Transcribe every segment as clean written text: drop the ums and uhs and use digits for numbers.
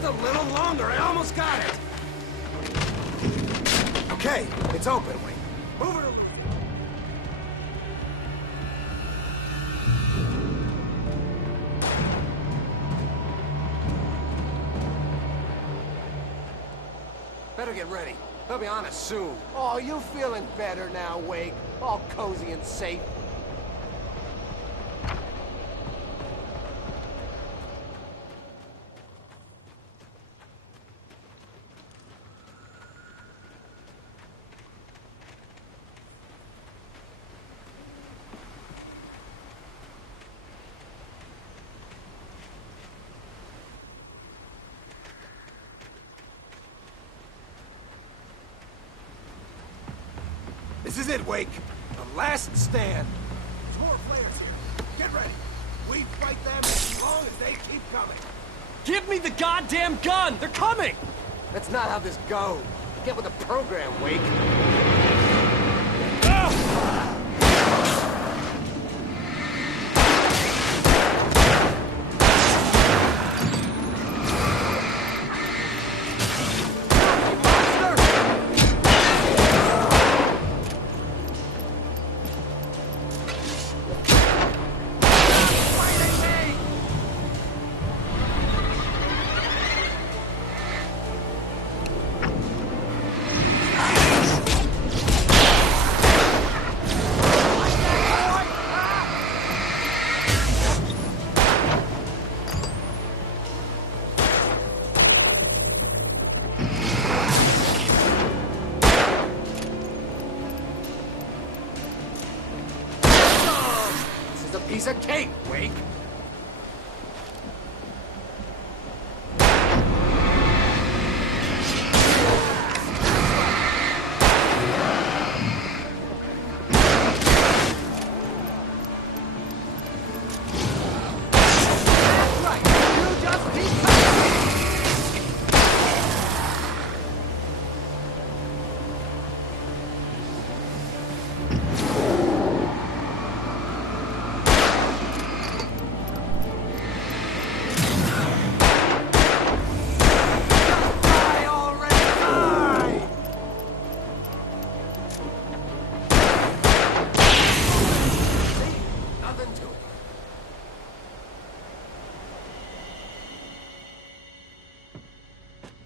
Just a little longer. I almost got it. Okay, it's open. Wait. Move it a little. Better get ready. They'll be on us soon. Oh, you feeling better now, Wake? All cozy and safe. This is it, Wake. The last stand. There's more players here. Get ready. We fight them as long as they keep coming. Give me the goddamn gun! They're coming! That's not how this goes. Get with the program, Wake. Piece of cake, Wake.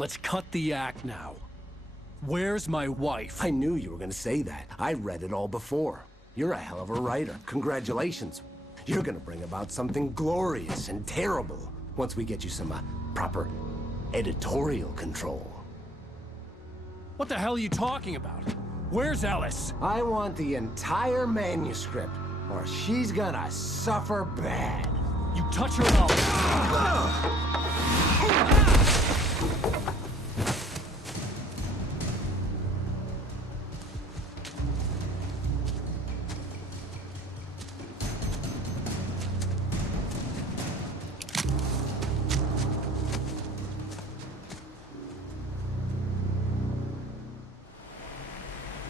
Let's cut the act now. Where's my wife? I knew you were gonna say that. I read it all before. You're a hell of a writer. Congratulations. You're gonna bring about something glorious and terrible once we get you some proper editorial control. What the hell are you talking about? Where's Alice? I want the entire manuscript, or she's gonna suffer bad. You touch her and I'll...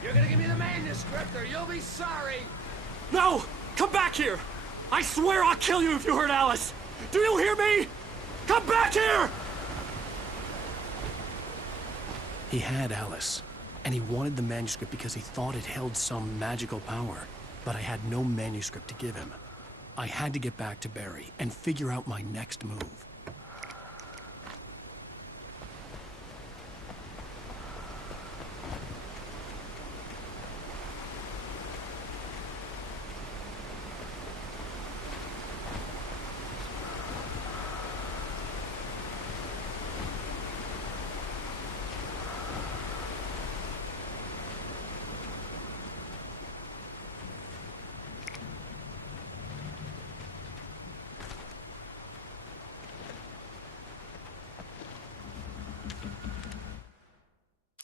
You're gonna give me the manuscript or you'll be sorry. No! Come back here! I swear I'll kill you if you hurt Alice! Do you hear me? Come back here! He had Alice, and he wanted the manuscript because he thought it held some magical power. But I had no manuscript to give him. I had to get back to Barry and figure out my next move.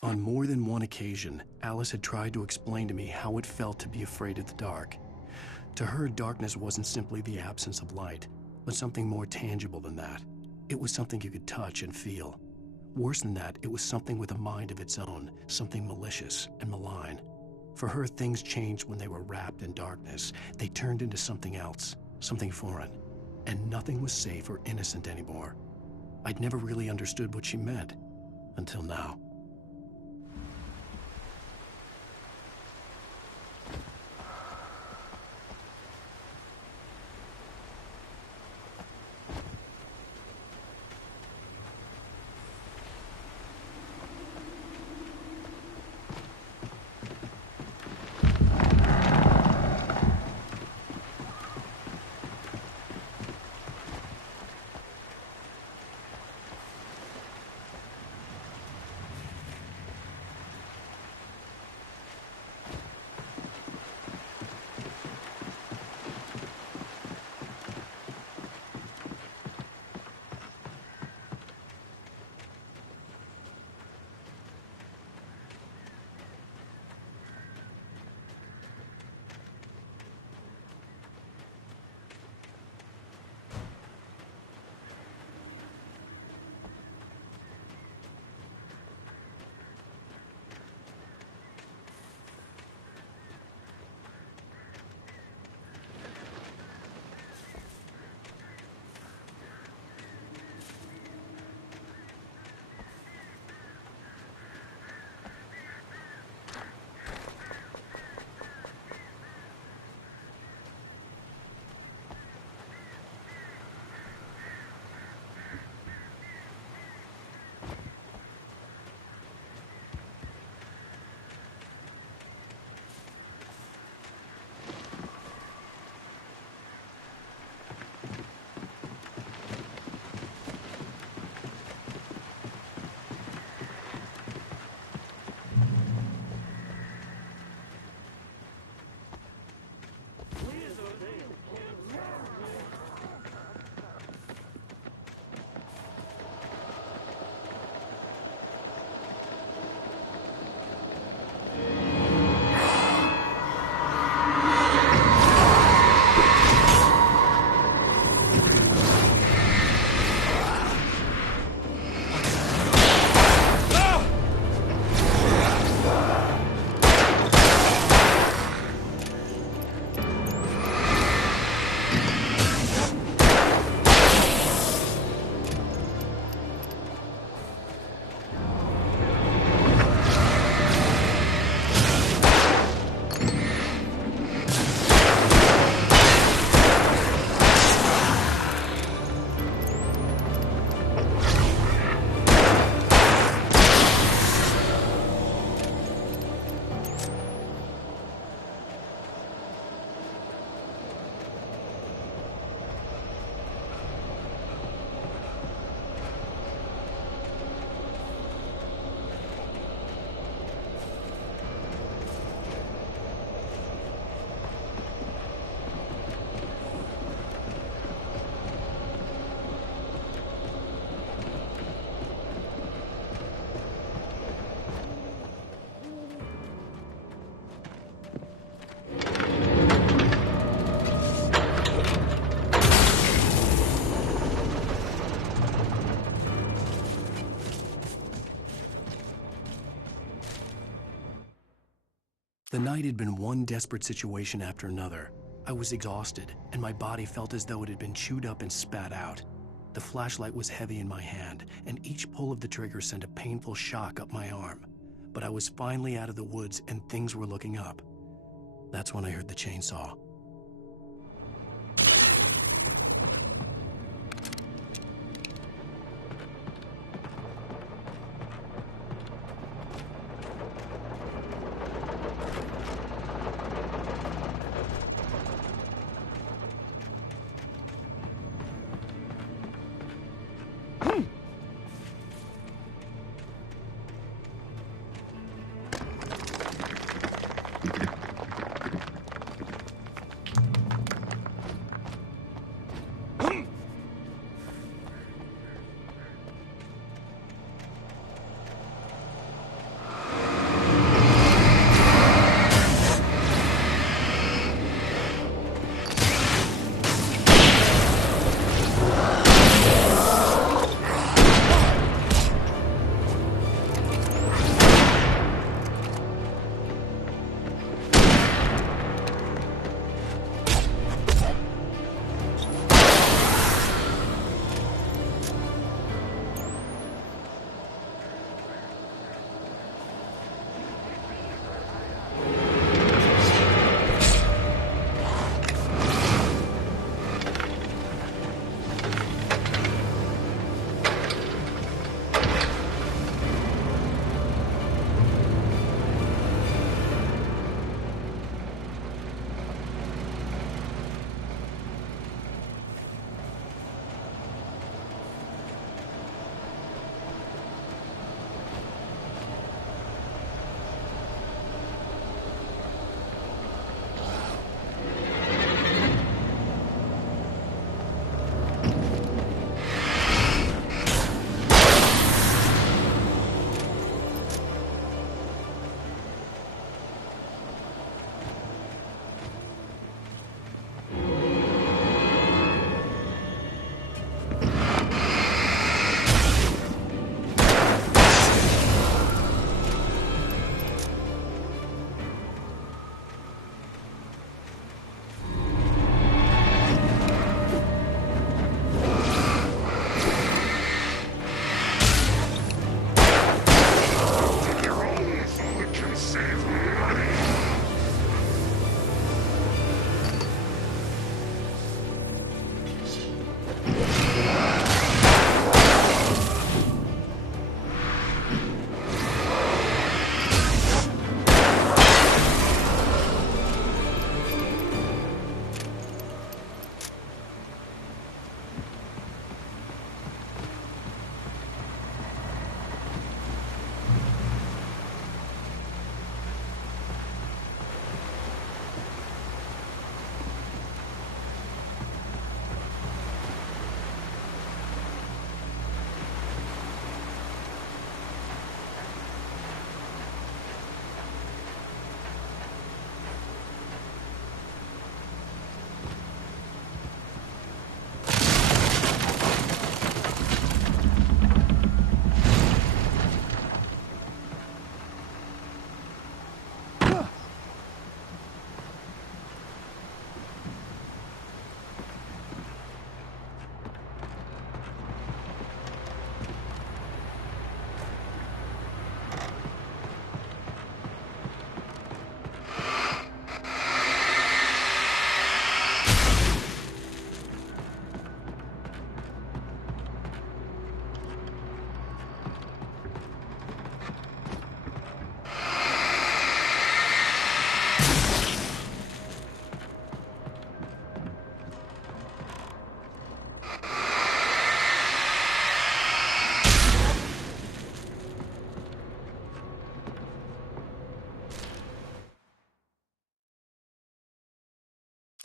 On more than one occasion, Alice had tried to explain to me how it felt to be afraid of the dark. To her, darkness wasn't simply the absence of light, but something more tangible than that. It was something you could touch and feel. Worse than that, it was something with a mind of its own, something malicious and malign. For her, things changed when they were wrapped in darkness. They turned into something else, something foreign, and nothing was safe or innocent anymore. I'd never really understood what she meant, until now. The night had been one desperate situation after another. I was exhausted, and my body felt as though it had been chewed up and spat out. The flashlight was heavy in my hand, and each pull of the trigger sent a painful shock up my arm. But I was finally out of the woods, and things were looking up. That's when I heard the chainsaw.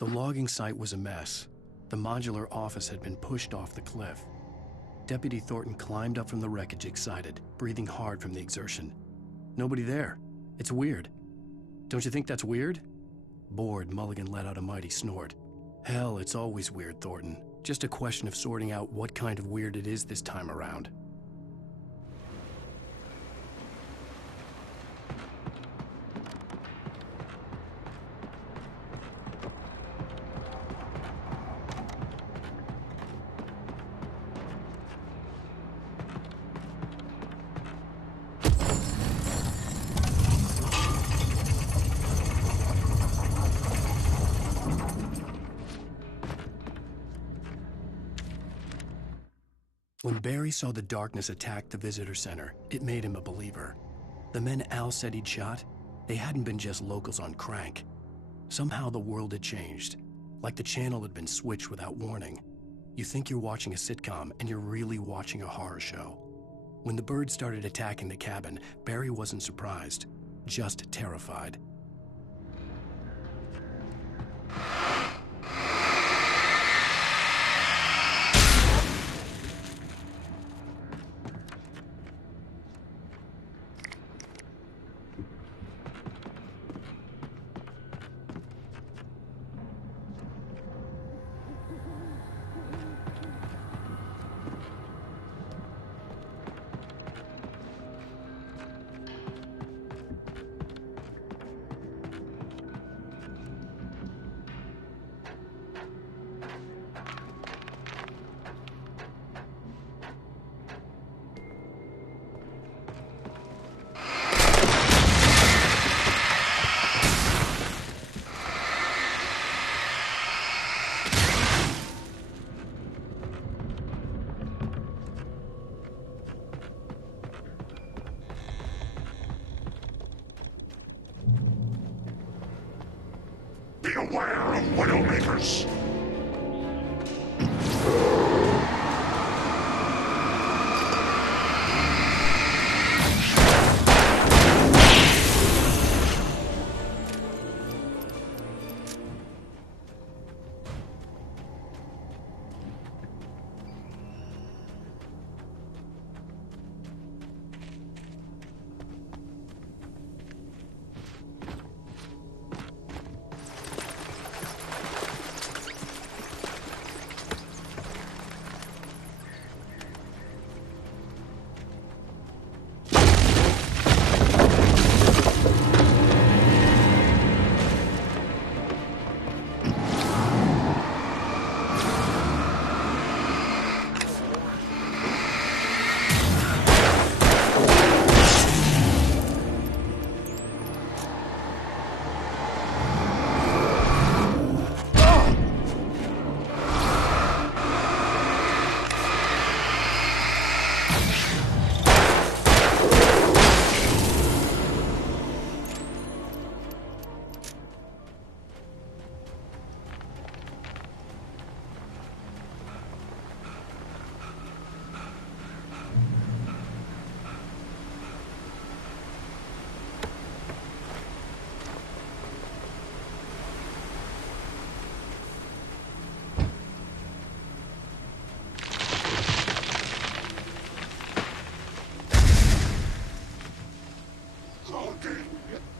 The logging site was a mess. The modular office had been pushed off the cliff. Deputy Thornton climbed up from the wreckage excited, breathing hard from the exertion. Nobody there. It's weird. Don't you think that's weird? Bored, Mulligan let out a mighty snort. Hell, it's always weird, Thornton. Just a question of sorting out what kind of weird it is this time around. When Barry saw the darkness attack the visitor center, it made him a believer. The men Al said he'd shot, they hadn't been just locals on crank. Somehow the world had changed, like the channel had been switched without warning. You think you're watching a sitcom, and you're really watching a horror show. When the birds started attacking the cabin, Barry wasn't surprised, just terrified. Beware of Widowmakers!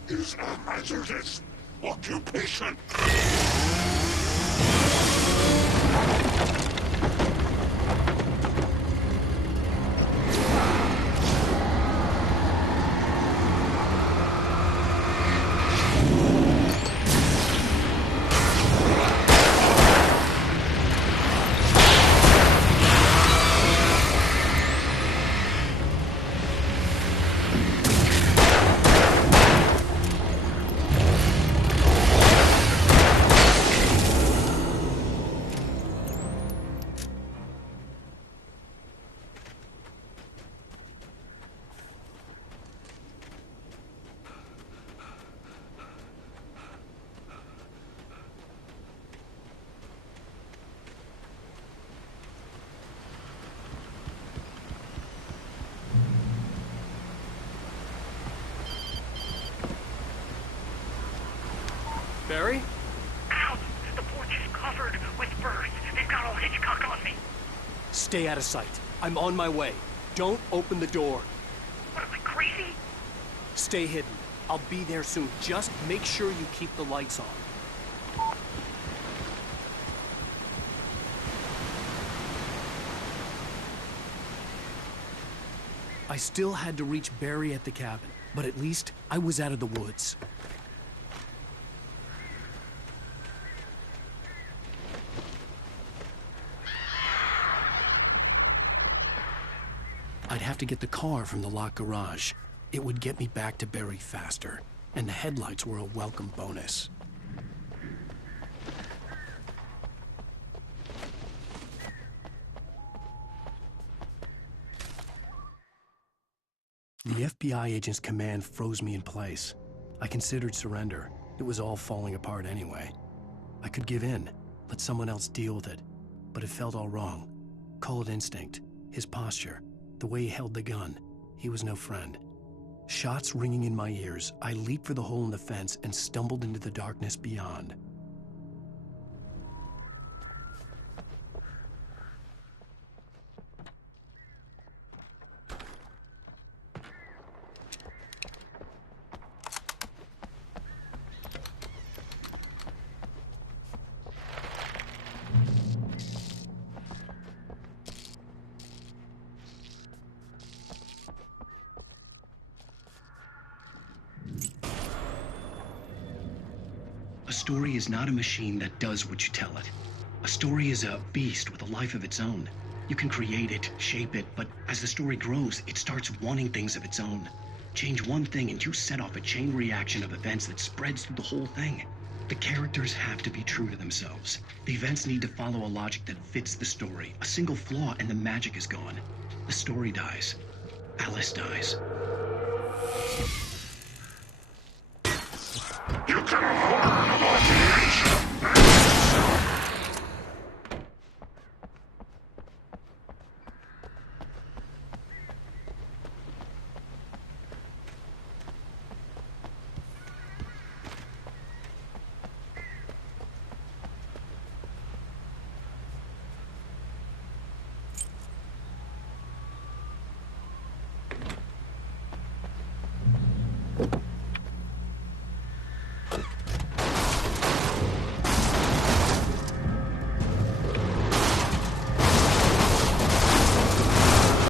Is a hazardous occupation. Stay out of sight. I'm on my way. Don't open the door. What am I, crazy? Stay hidden. I'll be there soon. Just make sure you keep the lights on. I still had to reach Barry at the cabin, but at least I was out of the woods. I'd have to get the car from the locked garage. It would get me back to Barry faster, and the headlights were a welcome bonus. The FBI agent's command froze me in place. I considered surrender. It was all falling apart anyway. I could give in, let someone else deal with it, but it felt all wrong. Call it instinct, his posture, the way he held the gun. He was no friend. Shots ringing in my ears, I leaped for the hole in the fence and stumbled into the darkness beyond. A story is not a machine that does what you tell it. A story is a beast with a life of its own. You can create it, shape it, but as the story grows, it starts wanting things of its own. Change one thing and you set off a chain reaction of events that spreads through the whole thing. The characters have to be true to themselves. The events need to follow a logic that fits the story. A single flaw and the magic is gone. The story dies. Alice dies. You can learn about